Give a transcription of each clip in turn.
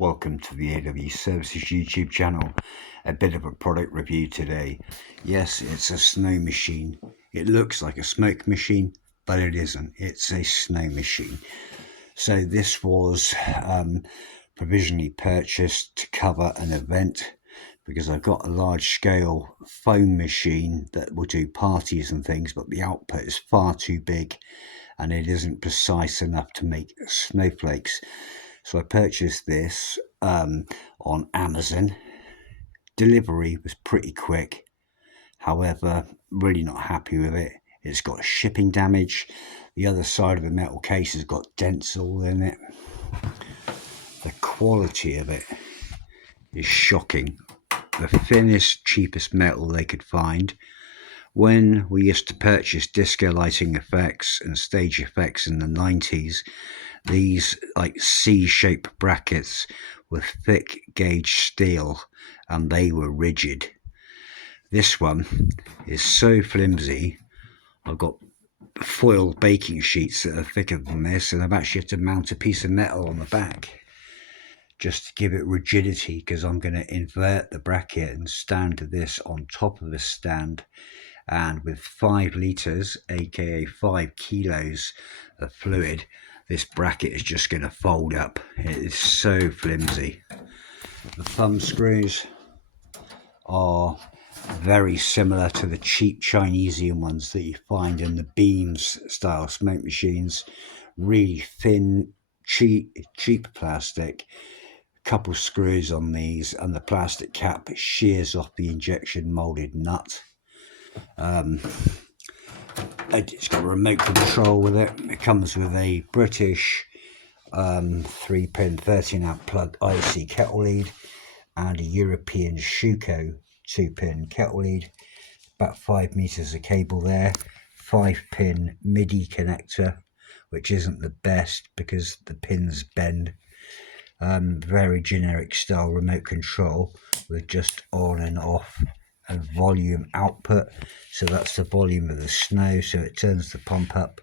Welcome to the AW Services YouTube channel. A bit of a product review today. Yes, it's a snow machine. It looks like a smoke machine, but it isn't. It's a snow machine. So this was provisionally purchased to cover an event because I've got a large scale foam machine that will do parties and things, but the output is far too big and it isn't precise enough to make snowflakes. So I purchased this on Amazon. Delivery was pretty quick. However, really not happy with it. It's got shipping damage. The other side of the metal case has got dents all in it. The quality of it is shocking. The thinnest, cheapest metal they could find. When we used to purchase disco lighting effects and stage effects in the 90s, these like C-shaped brackets were thick gauge steel and they were rigid. This one is so flimsy. I've got foil baking sheets that are thicker than this, and I've actually had to mount a piece of metal on the back just to give it rigidity, because I'm going to invert the bracket and stand this on top of the stand. And with 5 litres, aka 5 kilos of fluid, this bracket is just going to fold up. It is so flimsy. The thumb screws are very similar to the cheap Chinesian ones that you find in the beams style smoke machines. Really thin, cheap plastic. A couple screws on these, and the plastic cap shears off the injection molded nut. It's got a remote control with it. It comes with a British 3-pin 13-amp plug IC kettle lead and a European Schuko 2-pin kettle lead. About 5 meters of cable there. 5-pin MIDI connector, which isn't the best because the pins bend. Very generic style remote control with just on and off and volume output. So that's the volume of the snow, so it turns the pump up.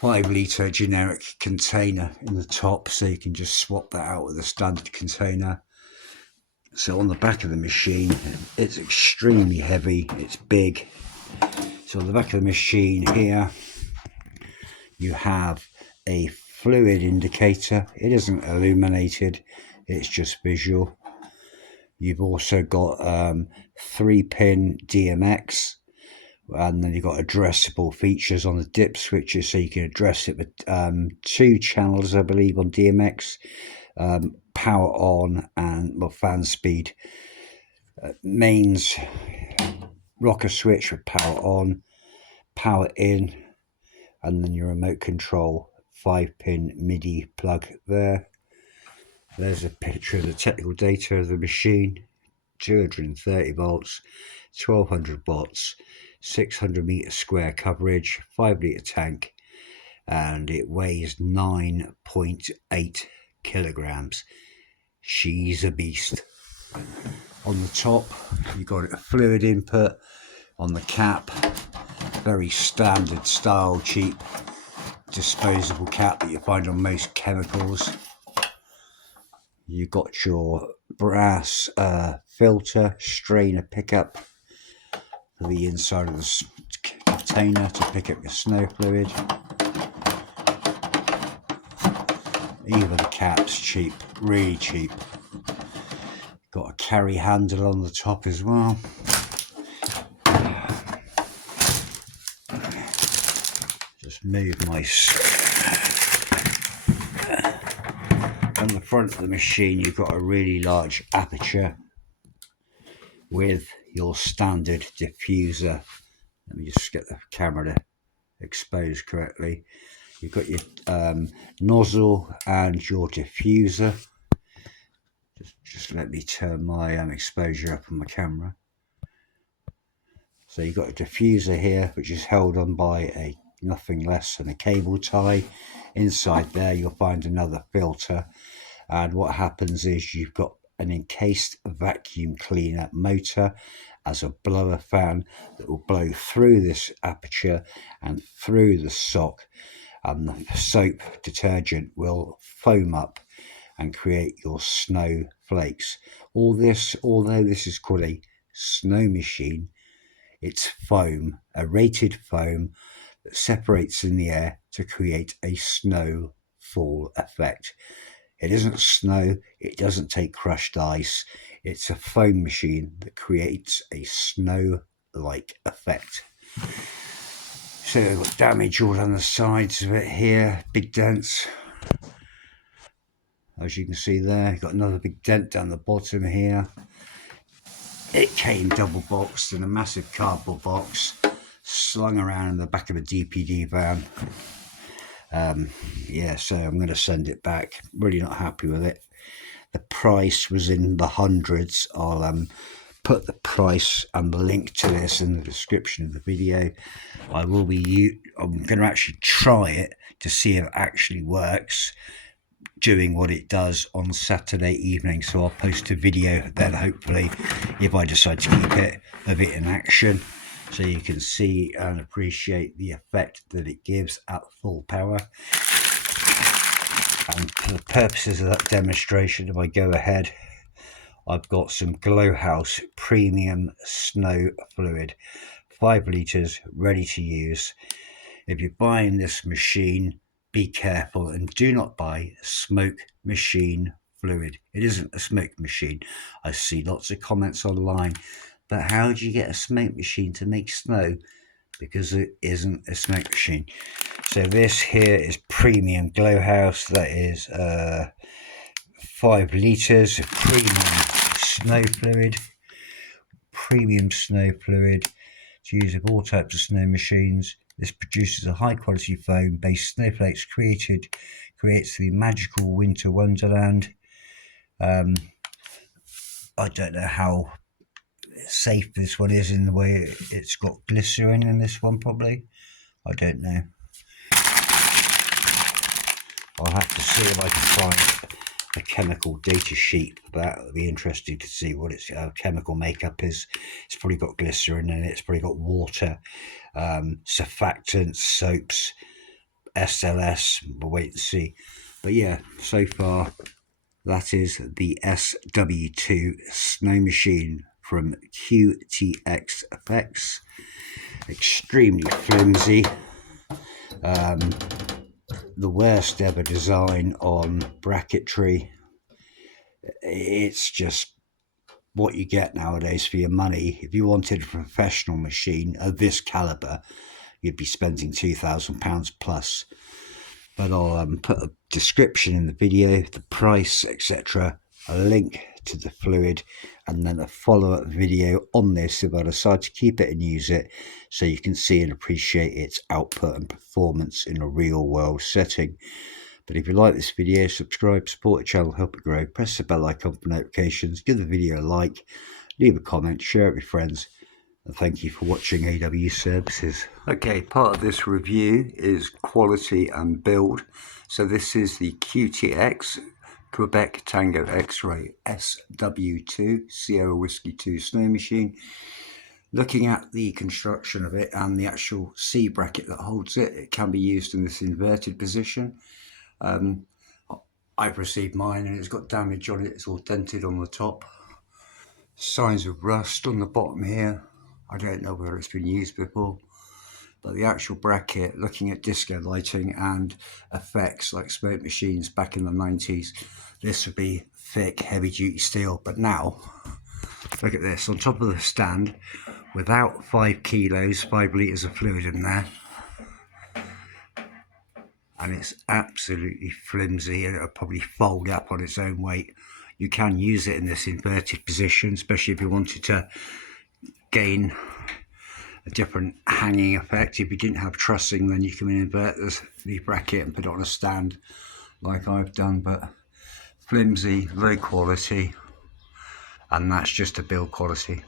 5 litre generic container in the top, so you can just swap that out with a standard container. So on the back of the machine, it's extremely heavy, it's big. So on the back of the machine here, you have a fluid indicator. It isn't illuminated, it's just visual. You've also got 3-pin DMX, and then you've got addressable features on the dip switches, so you can address it with 2 channels, I believe, on DMX. Power on and fan speed. Mains rocker switch with power on, power in, and then your remote control 5-pin MIDI plug there. There's a picture of the technical data of the machine. 230 volts, 1200 watts, 600 meter square coverage, 5 litre tank, and it weighs 9.8 kilograms. She's a beast. On the top, you've got a fluid input on the cap. Very standard style, cheap, disposable cap that you find on most chemicals. You've got your brass filter, strainer pickup for the inside of the container to pick up your snow fluid. Even the cap's cheap, really cheap. Got a carry handle on the top as well. Just move my... On the front of the machine, you've got a really large aperture with your standard diffuser. Let me just get the camera to expose correctly. You've got your nozzle and your diffuser. Just let me turn my exposure up on the camera. So you've got a diffuser here, which is held on by nothing less than a cable tie. Inside there, you'll find another filter. And what happens is you've got an encased vacuum cleaner motor as a blower fan that will blow through this aperture and through the sock, and the soap detergent will foam up and create your snow flakes. Although this is called a snow machine, it's foam, a rated foam that separates in the air to create a snowfall effect. It isn't snow, it doesn't take crushed ice, it's a foam machine that creates a snow-like effect. So we've got damage all down the sides of it here, big dents. As you can see there, you've got another big dent down the bottom here. It came double boxed in a massive cardboard box, slung around in the back of a DPD van. Yeah, so I'm going to send it back. Really not happy with it. The price was in the hundreds. I'll put the price and the link to this in the description of the video. I'm going to actually try it to see if it actually works, doing what it does on Saturday evening. So I'll post a video then, hopefully, if I decide to keep it, of it in action, so you can see and appreciate the effect that it gives at full power. And for the purposes of that demonstration, if I go ahead, I've got some Glowhouse premium snow fluid, 5 litres, ready to use. If you're buying this machine, be careful and do not buy smoke machine fluid. It isn't a smoke machine. I see lots of comments online, but how do you get a smoke machine to make snow? Because it isn't a smoke machine. So this here is premium Glowhouse. That is 5 litres of premium snow fluid to use with all types of snow machines. This produces a high quality foam based snowflakes creates the magical winter wonderland. I don't know how safe this one is in the way it's got glycerin in this one, probably. I don't know. I'll have to see if I can find a chemical data sheet for that. It'll be interesting to see what its chemical makeup is. It's probably got glycerin in it, it's probably got water, surfactants, soaps, SLS. We'll wait and see. But yeah, so far that is the SW-2 Snow machine from QTX Effects. Extremely flimsy. The worst ever design on bracketry. It's just what you get nowadays for your money. If you wanted a professional machine of this caliber, you'd be spending £2,000 plus. But I'll put a description in the video, the price, etc., a link to the fluid, and then a follow-up video on this if I decide to keep it and use it, so you can see and appreciate its output and performance in a real world setting. But if you like this video, subscribe, support the channel, help it grow, press the bell icon for notifications, give the video a like, leave a comment, share it with friends, and thank you for watching AW Services. Okay, part of this review is quality and build. So this is the QTX Quebec Tango X-Ray SW-2 Sierra Whiskey 2 Snow machine. Looking at the construction of it and the actual C bracket that holds it, it can be used in this inverted position. I've received mine and it's got damage on it. It's all dented on the top. Signs of rust on the bottom here. I don't know whether it's been used before. But the actual bracket, looking at disco lighting and effects like smoke machines back in the 90s, this would be thick, heavy duty steel. But now, look at this, on top of the stand, without 5 kilos, 5 litres of fluid in there. And it's absolutely flimsy, and it'll probably fold up on its own weight. You can use it in this inverted position, especially if you wanted to gain a different hanging effect. If you didn't have trussing, then you can invert the bracket and put it on a stand like I've done. But flimsy, low quality, and that's just a build quality.